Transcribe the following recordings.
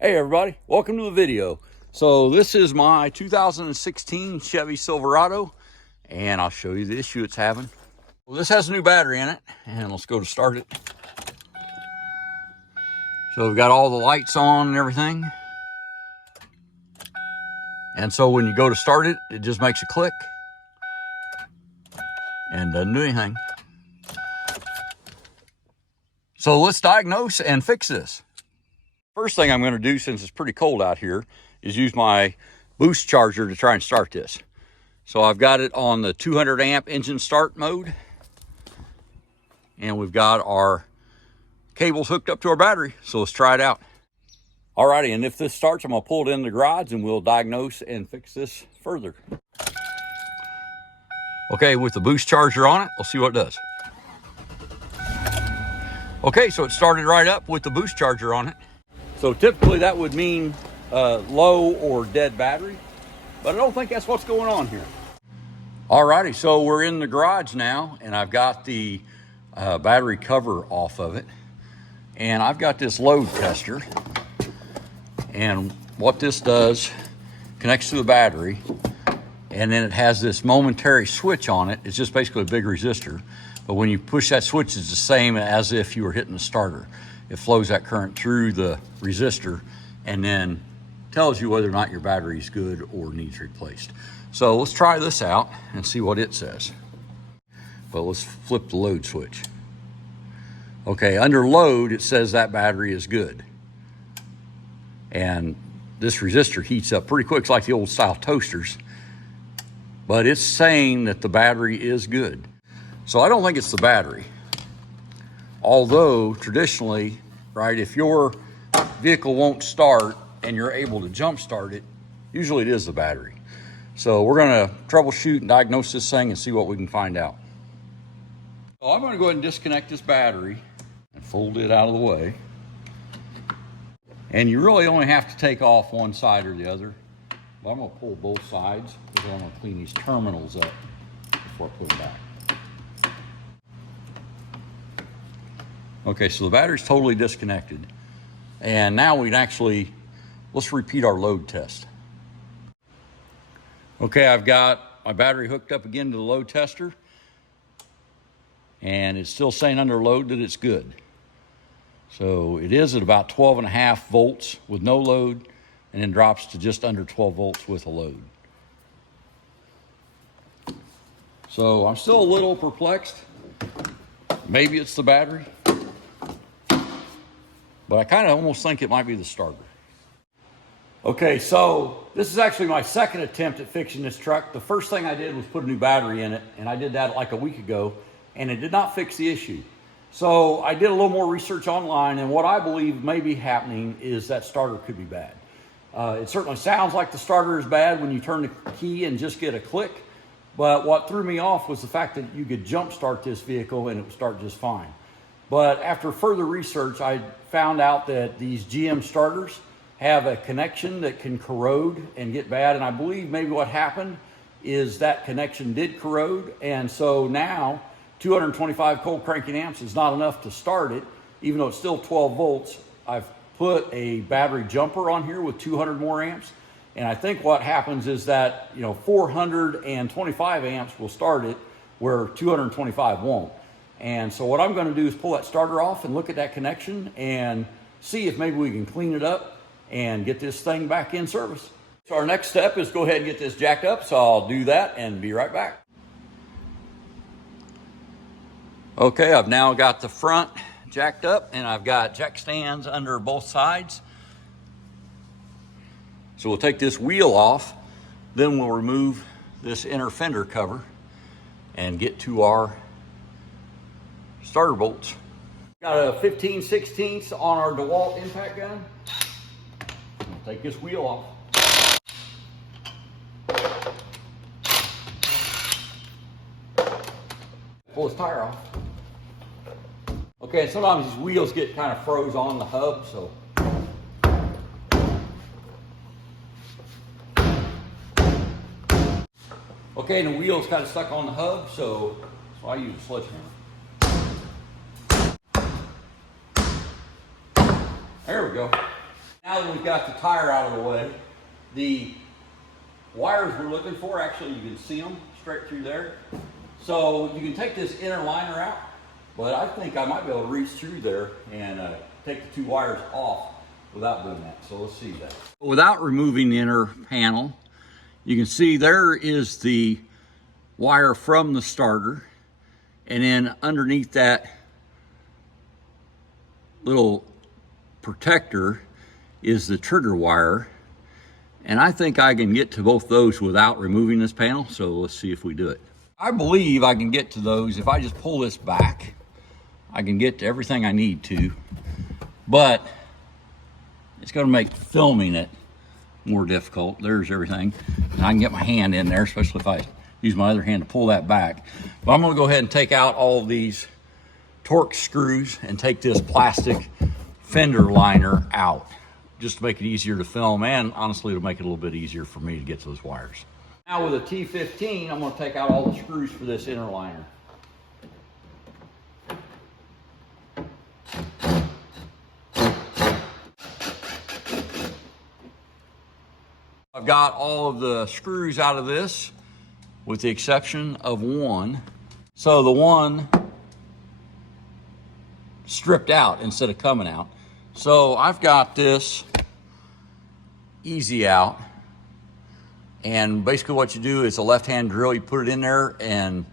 Hey everybody, welcome to the video. So this is my 2016 Chevy Silverado, and I'll show you the issue it's having. Well, this has a new battery in it, and let's go to start it. So we've got all the lights on and everything. And so when you go to start it, it just makes a click and doesn't do anything. So let's diagnose and fix this. First thing I'm going to do, since it's pretty cold out here, is use my boost charger to try and start this. So I've got it on the 200 amp engine start mode, and we've got our cables hooked up to our battery. So let's try it out. Alrighty, and if this starts, I'm gonna pull it in the garage and we'll diagnose and fix this further. Okay, with the boost charger on it, we'll see what it does. Okay, so it started right up with the boost charger on it. So typically that would mean low or dead battery, but I don't think that's what's going on here. Alrighty, so we're in the garage now, and I've got the battery cover off of it, and I've got this load tester, and what this does, connects to the battery, and then it has this momentary switch on it. It's just basically a big resistor, but when you push that switch, it's the same as if you were hitting the starter. It flows that current through the resistor and then tells you whether or not your battery is good or needs replaced. So let's try this out and see what it says. But let's flip the load switch. Okay, under load, it says that battery is good. And this resistor heats up pretty quick. It's like the old style toasters, but it's saying that the battery is good. So I don't think it's the battery. Although traditionally, right, if your vehicle won't start and you're able to jump start it, usually it is the battery. So we're gonna troubleshoot and diagnose this thing and see what we can find out. So I'm gonna go ahead and disconnect this battery and fold it out of the way. And you really only have to take off one side or the other. But I'm gonna pull both sides because I'm gonna clean these terminals up before I put them back. Okay, so the battery's totally disconnected. And now let's repeat our load test. Okay, I've got my battery hooked up again to the load tester, and it's still saying under load that it's good. So it is at about 12.5 volts with no load, and then drops to just under 12 volts with a load. So I'm still a little perplexed. Maybe it's the battery, but I kind of almost think it might be the starter. Okay, so this is actually my second attempt at fixing this truck. The first thing I did was put a new battery in it, and I did that like a week ago, and it did not fix the issue. So I did a little more research online, and what I believe may be happening is that starter could be bad. It certainly sounds like the starter is bad when you turn the key and just get a click, but what threw me off was the fact that you could jump start this vehicle and it would start just fine. But after further research, I found out that these GM starters have a connection that can corrode and get bad. And I believe maybe what happened is that connection did corrode. And so now 225 cold cranking amps is not enough to start it, even though it's still 12 volts. I've put a battery jumper on here with 200 more amps. And I think what happens is that, 425 amps will start it where 225 won't. And so what I'm going to do is pull that starter off and look at that connection and see if maybe we can clean it up and get this thing back in service. So our next step is go ahead and get this jacked up. So I'll do that and be right back. Okay, I've now got the front jacked up and I've got jack stands under both sides. So we'll take this wheel off, then we'll remove this inner fender cover and get to our starter bolts. Got a 15/16 on our DeWalt impact gun. We'll take this wheel off. Pull this tire off. Okay, sometimes these wheels get kind of froze on the hub, so. Okay, and the wheel's kind of stuck on the hub, so I use a sledgehammer. There we go. Now that we've got the tire out of the way, the wires we're looking for, actually you can see them straight through there. So you can take this inner liner out, but I think I might be able to reach through there and take the 2 wires off without doing that. So let's see that. Without removing the inner panel, you can see there is the wire from the starter, and then underneath that little protector is the trigger wire. And I think I can get to both those without removing this panel, so let's see if we do it. I believe I can get to those. If I just pull this back, I can get to everything I need to, but it's gonna make filming it more difficult. There's everything. And I can get my hand in there, especially if I use my other hand to pull that back. But I'm gonna go ahead and take out all of these Torx screws and take this plastic fender liner out, just to make it easier to film, and honestly to make it a little bit easier for me to get to those wires. Now with a T15, I'm gonna take out all the screws for this inner liner. I've got all of the screws out of this, with the exception of one. So the one stripped out instead of coming out. So I've got this easy out, and basically what you do is a left-hand drill, you put it in there and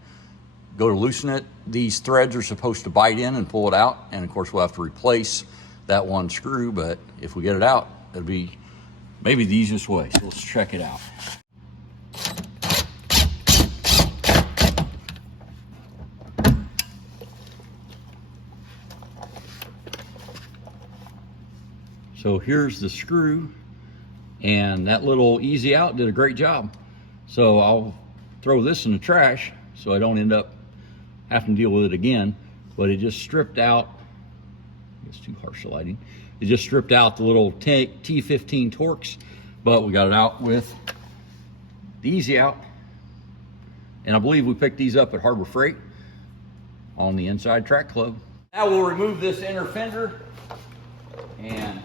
go to loosen it. These threads are supposed to bite in and pull it out, and of course we'll have to replace that one screw, but if we get it out, it'll be maybe the easiest way. So let's check it out. So here's the screw, and that little easy out did a great job. So I'll throw this in the trash so I don't end up having to deal with it again, but it just stripped out, it's too harsh lighting. It just stripped out the little T15 Torx, but we got it out with the easy out. And I believe we picked these up at Harbor Freight on the Inside Track Club. Now we'll remove this inner fender and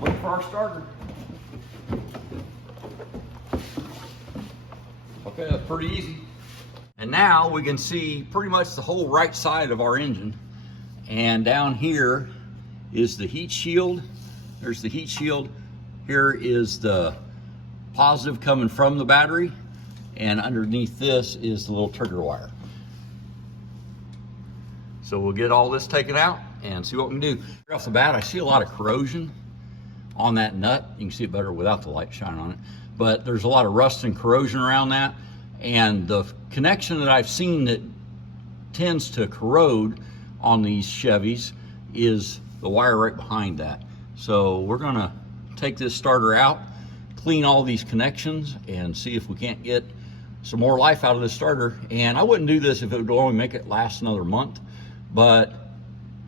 look for our starter. Okay, that's pretty easy. And now we can see pretty much the whole right side of our engine. And down here is the heat shield. There's the heat shield. Here is the positive coming from the battery. And underneath this is the little trigger wire. So we'll get all this taken out and see what we can do. Right off the bat, I see a lot of corrosion on that nut. You can see it better without the light shining on it. But there's a lot of rust and corrosion around that. And the connection that I've seen that tends to corrode on these Chevys is the wire right behind that. So we're gonna take this starter out, clean all these connections, and see if we can't get some more life out of this starter. And I wouldn't do this if it would only make it last another month, but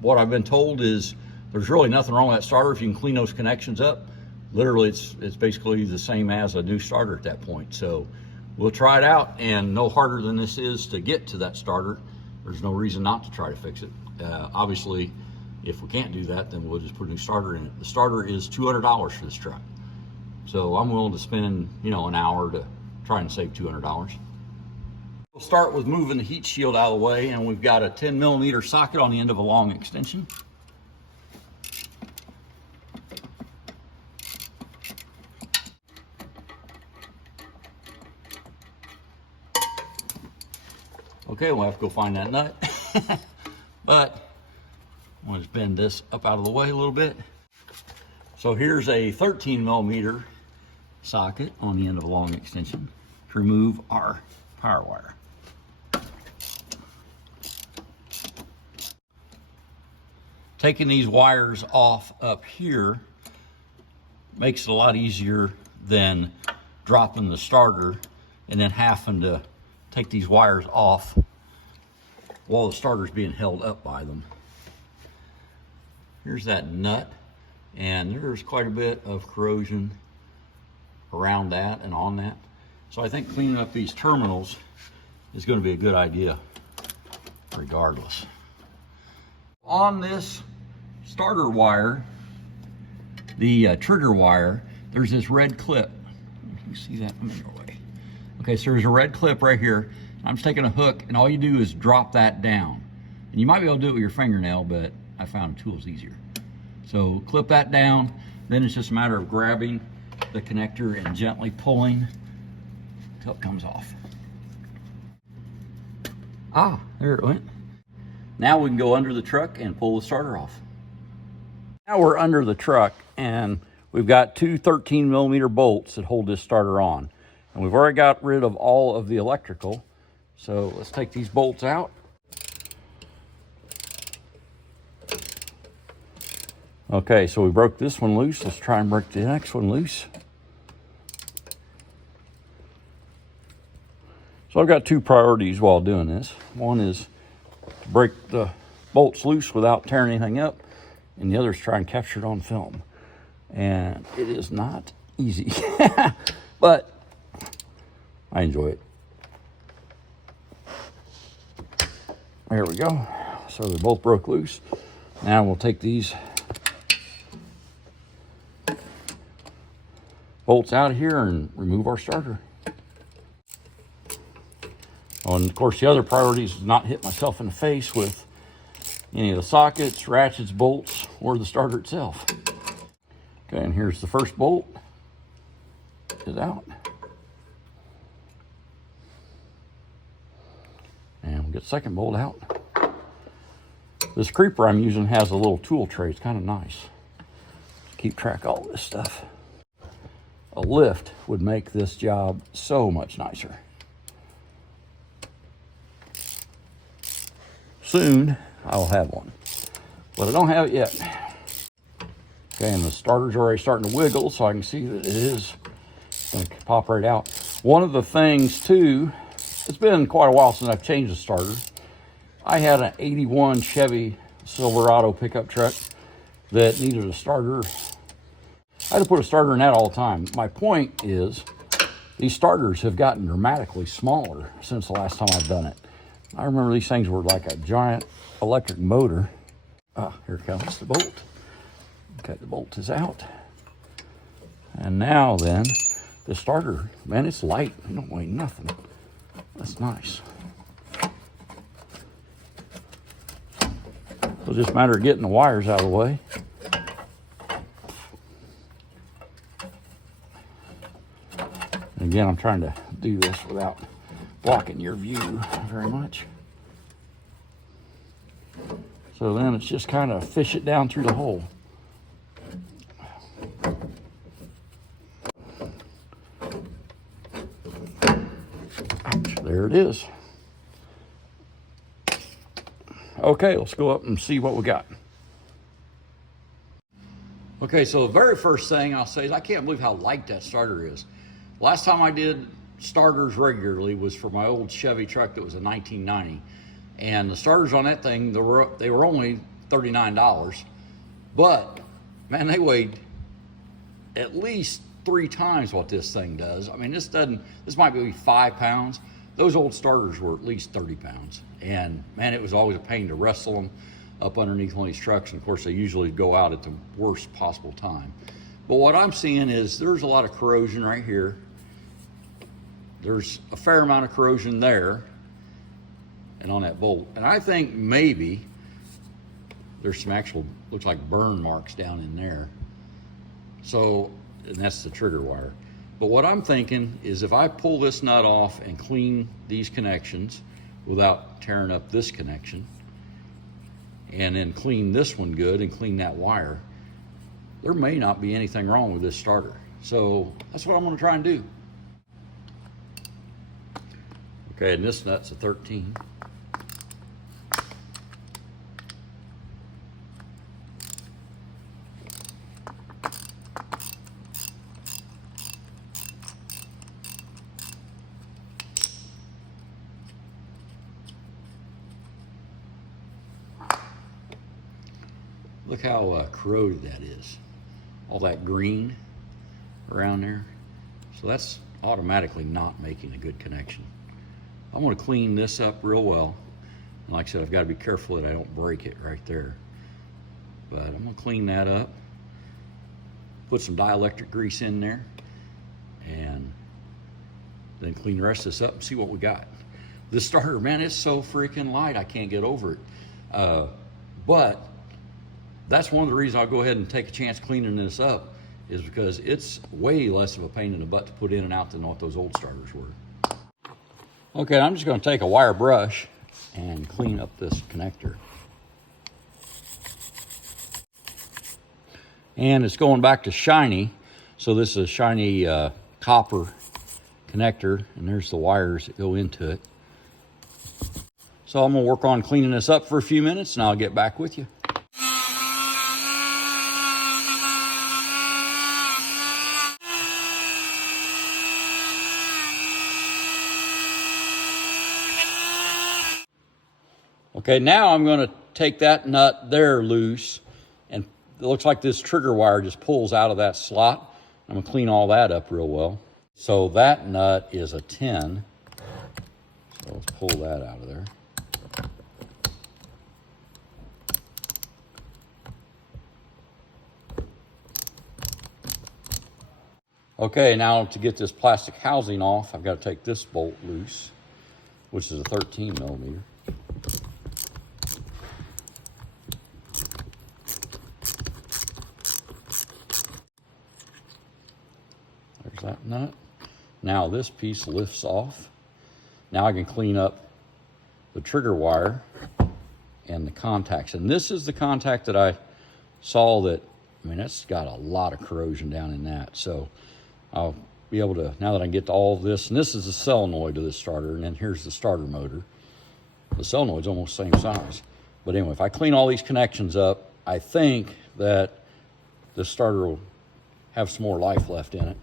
what I've been told is there's really nothing wrong with that starter if you can clean those connections up. Literally, it's basically the same as a new starter at that point. So we'll try it out, and no harder than this is to get to that starter, there's no reason not to try to fix it. Obviously, if we can't do that, then we'll just put a new starter in it. The starter is $200 for this truck. So I'm willing to spend, an hour to try and save $200. We'll start with moving the heat shield out of the way, and we've got a 10mm socket on the end of a long extension. Okay, we'll have to go find that nut. But I'm going to bend this up out of the way a little bit. So here's a 13mm socket on the end of a long extension to remove our power wire. Taking these wires off up here makes it a lot easier than dropping the starter and then having to take these wires off while the starter's being held up by them. Here's that nut, and there's quite a bit of corrosion around that and on that. So I think cleaning up these terminals is going to be a good idea regardless. On this starter wire, the trigger wire, there's this red clip. You see that? Let me go away. Okay, so there's a red clip right here. I'm just taking a hook, and all you do is drop that down. And you might be able to do it with your fingernail, but I found a tool is easier. So clip that down, then it's just a matter of grabbing the connector and gently pulling until it comes off. Ah, there it went. Now we can go under the truck and pull the starter off. Now we're under the truck, and we've got two 13mm bolts that hold this starter on. And we've already got rid of all of the electrical. So let's take these bolts out. Okay, so we broke this one loose. Let's try and break the next one loose. So I've got two priorities while doing this. One is to break the bolts loose without tearing anything up, and the other is try and capture it on film. And it is not easy, but I enjoy it. There we go. So they both broke loose. Now we'll take these bolts out of here and remove our starter. Oh, and of course the other priority is to not hit myself in the face with any of the sockets, ratchets, bolts, or the starter itself. Okay, and here's the first bolt. Is out. And we'll get the second bolt out. This creeper I'm using has a little tool tray. It's kind of nice to keep track of all this stuff. A lift would make this job so much nicer. Soon I'll have one, but I don't have it yet. Okay, and the starter's already starting to wiggle, so I can see that it is going to pop right out. One of the things too, it's been quite a while since I've changed the starter. I had an 81 Chevy Silverado pickup truck that needed a starter. I had to put a starter in that all the time. My point is, these starters have gotten dramatically smaller since the last time I've done it. I remember these things were like a giant electric motor. Ah, here comes the bolt. Okay, the bolt is out. And now then, the starter, man, it's light. It don't weigh nothing. That's nice. So it's just a matter of getting the wires out of the way. And again, I'm trying to do this without blocking your view very much. So then it's just kind of fish it down through the hole. Ouch, there it is. Okay, let's go up and see what we got. Okay, so the very first thing I'll say is I can't believe how light that starter is. Last time I did starters regularly was for my old Chevy truck that was a 1990. And the starters on that thing, they were only $39. But, man, they weighed at least 3 times what this thing does. I mean, this might be 5 pounds. Those old starters were at least 30 pounds. And, man, it was always a pain to wrestle them up underneath one of these trucks. And, of course, they usually go out at the worst possible time. But what I'm seeing is there's a lot of corrosion right here. There's a fair amount of corrosion there and on that bolt. And I think maybe there's some actual, looks like burn marks down in there. So, and that's the trigger wire. But what I'm thinking is if I pull this nut off and clean these connections without tearing up this connection, and then clean this one good and clean that wire, there may not be anything wrong with this starter. So that's what I'm gonna try and do. Okay, and this nut's a 13. Look how corroded that is. All that green around there. So that's automatically not making a good connection. I'm going to clean this up real well. And like I said, I've got to be careful that I don't break it right there. but I'm gonna clean that up. Put some dielectric grease in there and then clean the rest of this up and see what we got. This starter, man, it's so freaking light, I can't get over it. But that's one of the reasons I'll go ahead and take a chance cleaning this up, is because it's way less of a pain in the butt to put in and out than what those old starters were. Okay, I'm just gonna take a wire brush and clean up this connector. And it's going back to shiny. So this is a shiny copper connector, and there's the wires that go into it. So I'm gonna work on cleaning this up for a few minutes and I'll get back with you. Okay, now I'm gonna take that nut there loose, and it looks like this trigger wire just pulls out of that slot. I'm gonna clean all that up real well. So that nut is a 10. So let's pull that out of there. Okay, now to get this plastic housing off, I've got to take this bolt loose, which is a 13 millimeter. There's that nut. Now this piece lifts off. Now I can clean up the trigger wire and the contacts. And this is the contact that I saw that, I mean, that's got a lot of corrosion down in that. So I'll be able to, now that I can get to all of this, and this is the solenoid of this starter, and then here's the starter motor. The solenoid's almost the same size. But anyway, if I clean all these connections up, I think that the starter will have some more life left in it.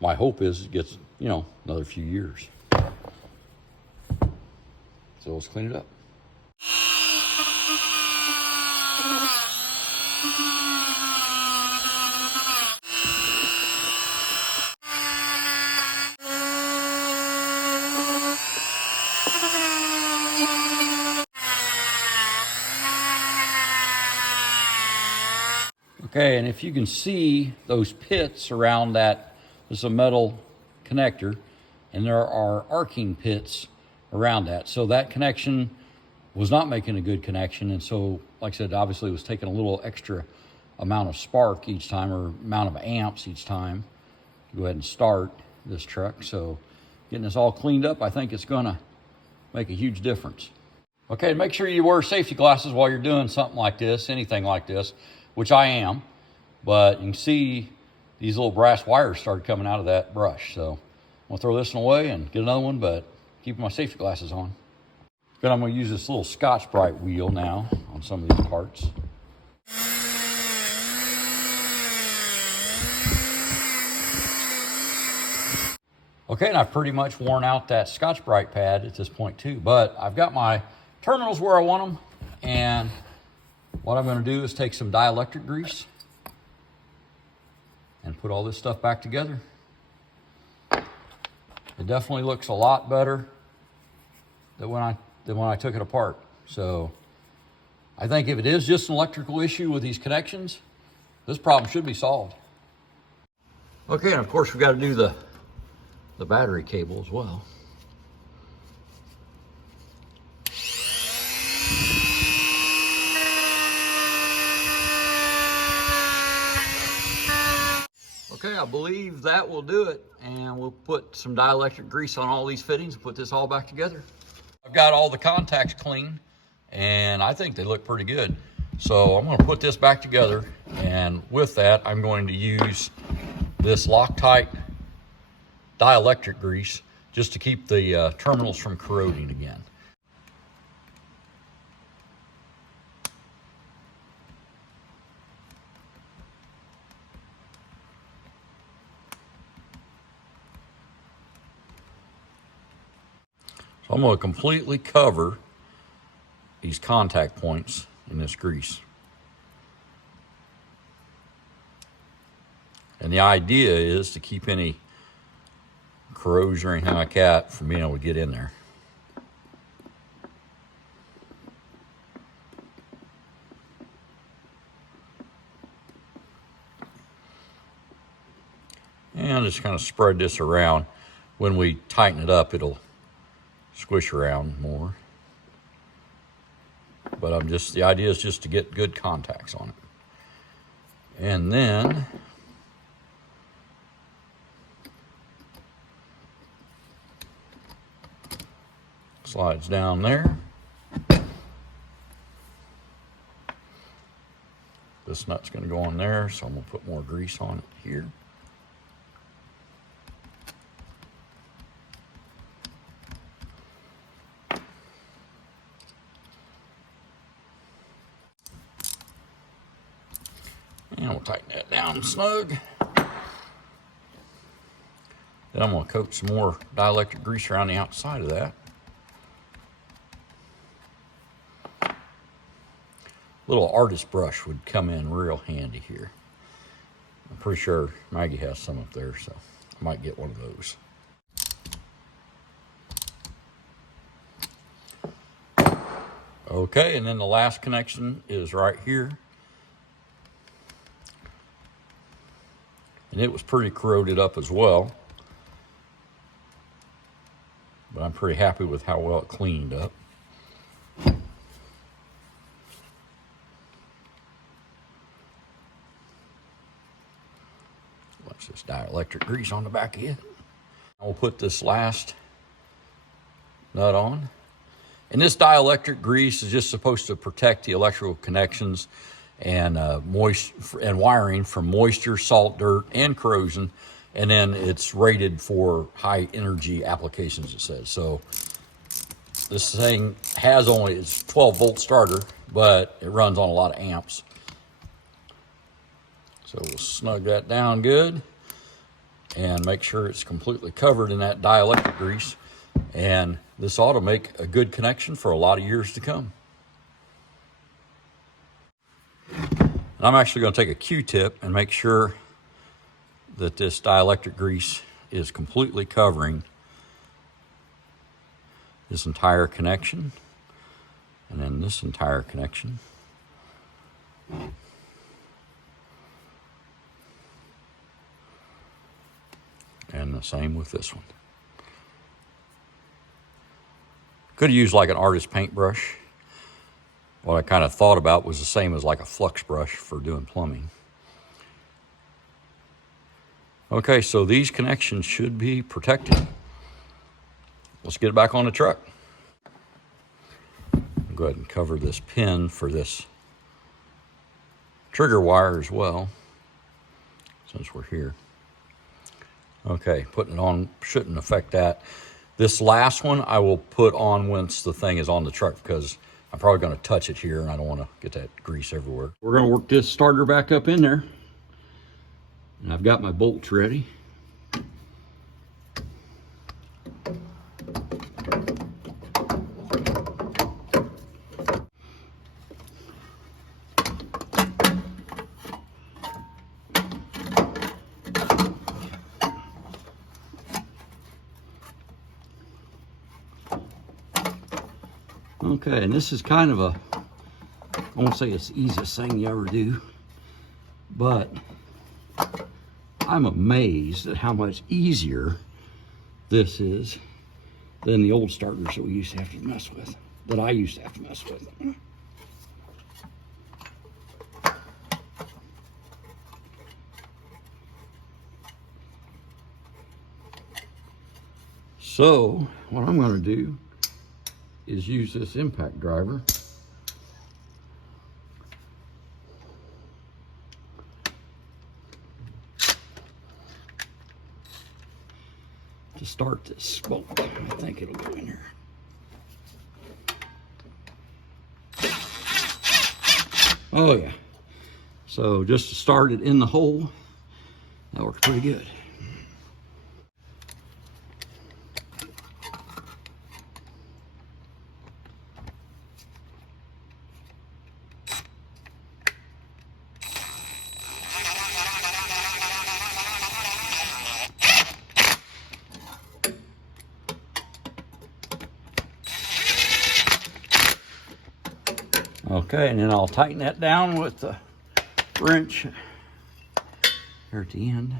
My hope is it gets, you know, another few years. So let's clean it up. Okay, and if you can see those pits around that, this is a metal connector, and there are arcing pits around that. So that connection was not making a good connection, and so, like I said, obviously it was taking a little extra amount of spark each time, or amount of amps each time to go ahead and start this truck. So getting this all cleaned up, I think it's gonna make a huge difference. Okay, make sure you wear safety glasses while you're doing something like this, anything like this, which I am, but you can see these little brass wires started coming out of that brush. So I'm gonna throw this one away and get another one, but keeping my safety glasses on. Then I'm gonna use this little Scotch-Brite wheel now on some of these parts. Okay, and I've pretty much worn out that Scotch-Brite pad at this point too, but I've got my terminals where I want them, and what I'm gonna do is take some dielectric grease and put all this stuff back together. It definitely looks a lot better than when I took it apart. So I think if it is just an electrical issue with these connections, this problem should be solved. Okay, and of course we've got to do the battery cable as well. Okay, I believe that will do it, and we'll put some dielectric grease on all these fittings and put this all back together. I've got all the contacts clean, and I think they look pretty good. So I'm going to put this back together, and with that, I'm going to use this Loctite dielectric grease just to keep the terminals from corroding again. So I'm going to completely cover these contact points in this grease. And the idea is to keep any corrosion or anything like that from being able to get in there. And just kind of spread this around. When we tighten it up, it'll squish around more. But the idea is just to get good contacts on it. And then slides down there. This nut's going to go on there, so I'm going to put more grease on it here. And we'll tighten that down snug. Then I'm going to coat some more dielectric grease around the outside of that. Little artist brush would come in real handy here. I'm pretty sure Maggie has some up there, so I might get one of those. Okay, and then the last connection is right here. And it was pretty corroded up as well. But I'm pretty happy with how well it cleaned up. Let's just dielectric grease on the back of it. I'll put this last nut on. And this dielectric grease is just supposed to protect the electrical connections and wiring from moisture, salt, dirt, and corrosion. And then it's rated for high energy applications, it says. So this thing it's 12 volt starter, but it runs on a lot of amps. So we'll snug that down good and make sure it's completely covered in that dielectric grease. And this ought to make a good connection for a lot of years to come. And I'm actually going to take a Q-tip and make sure that this dielectric grease is completely covering this entire connection, and then this entire connection. And the same with this one. Could have used like an artist paintbrush. What I kind of thought about was the same as like a flux brush for doing plumbing. Okay, so these connections should be protected. Let's get it back on the truck. I'll go ahead and cover this pin for this trigger wire as well, since we're here. Okay, putting it on shouldn't affect that. This last one I will put on once the thing is on the truck, because I'm probably going to touch it here and I don't want to get that grease everywhere. We're going to work this starter back up in there. And I've got my bolts ready. Okay, and this is kind of I won't say it's the easiest thing you ever do, but I'm amazed at how much easier this is than the old starters that we used to have to mess with, that I used to have to mess with. So what I'm going to do is use this impact driver to start this bolt. I think it'll go in here. Oh yeah. So just to start it in the hole, that works pretty good. Okay, and then I'll tighten that down with the wrench here at the end.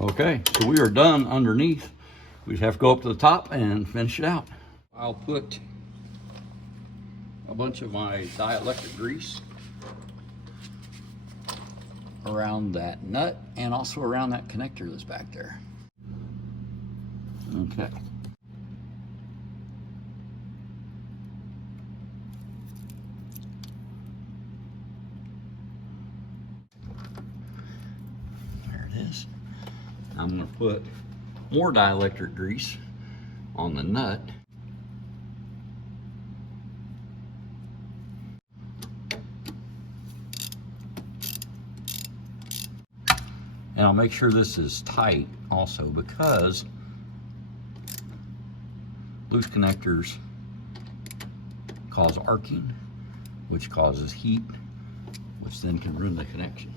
Okay, so we are done underneath. We just have to go up to the top and finish it out. I'll put a bunch of my dielectric grease around that nut and also around that connector that's back there. Okay. There it is. I'm going to put more dielectric grease on the nut. And I'll make sure this is tight also, because loose connectors cause arcing, which causes heat, which then can ruin the connection.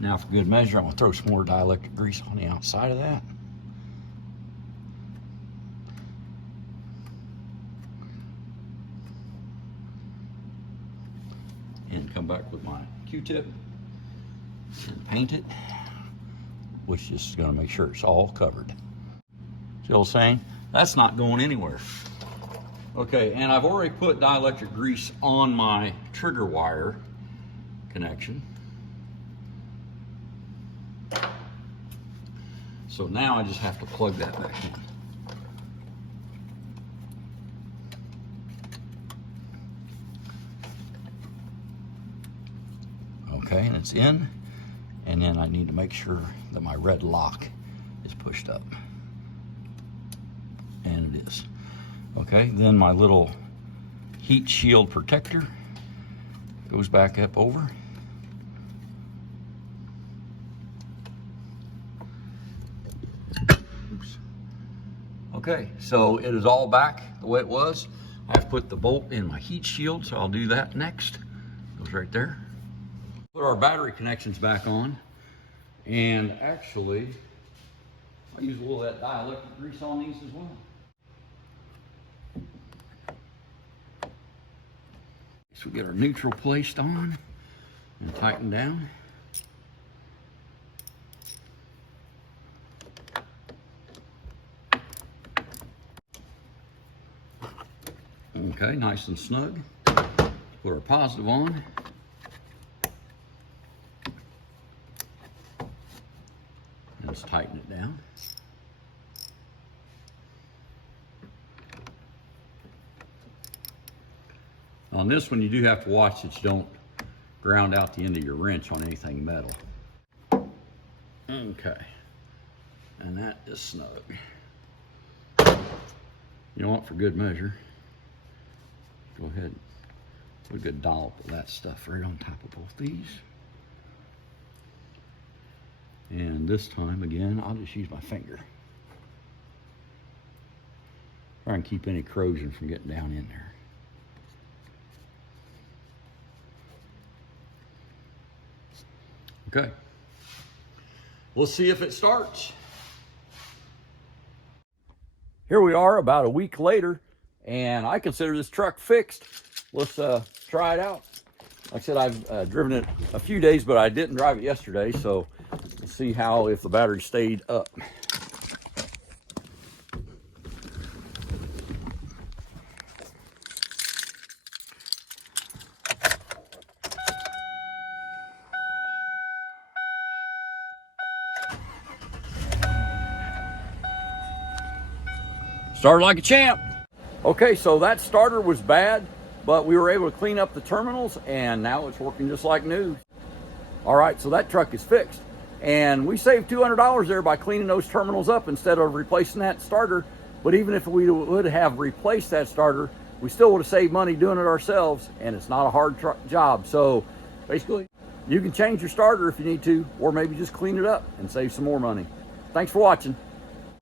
Now, for good measure, I'm going to throw some more dielectric grease on the outside of that. And come back with my Q-tip and paint it, which is going to make sure it's all covered. See what I'm saying? That's not going anywhere. Okay, and I've already put dielectric grease on my trigger wire connection. So now I just have to plug that back in. Okay, and it's in. And then I need to make sure that my red lock is pushed up. And it is. Okay, then my little heat shield protector goes back up over. Oops. Okay, so it is all back the way it was. I've put the bolt in my heat shield, so I'll do that next. Goes right there. Put our battery connections back on, and actually I use a little of that dielectric grease on these as well. So we get our neutral placed on and tighten down. Okay, nice and snug. Put our positive on. Let's tighten it down. On this one, you do have to watch that you don't ground out the end of your wrench on anything metal. Okay, and that is snug. You know what, for good measure, go ahead and put a good dollop of that stuff right on top of both these. And this time, again, I'll just use my finger. Try and keep any corrosion from getting down in there. Okay. We'll see if it starts. Here we are about a week later, and I consider this truck fixed. Let's try it out. Like I said, I've driven it a few days, but I didn't drive it yesterday, so let's see if the battery stayed up. Started like a champ. Okay, so that starter was bad, but we were able to clean up the terminals, and now it's working just like new. All right, so that truck is fixed. And we saved $200 there by cleaning those terminals up instead of replacing that starter. But even if we would have replaced that starter, we still would have saved money doing it ourselves, and it's not a hard job. So basically, you can change your starter if you need to, or maybe just clean it up and save some more money. Thanks for watching.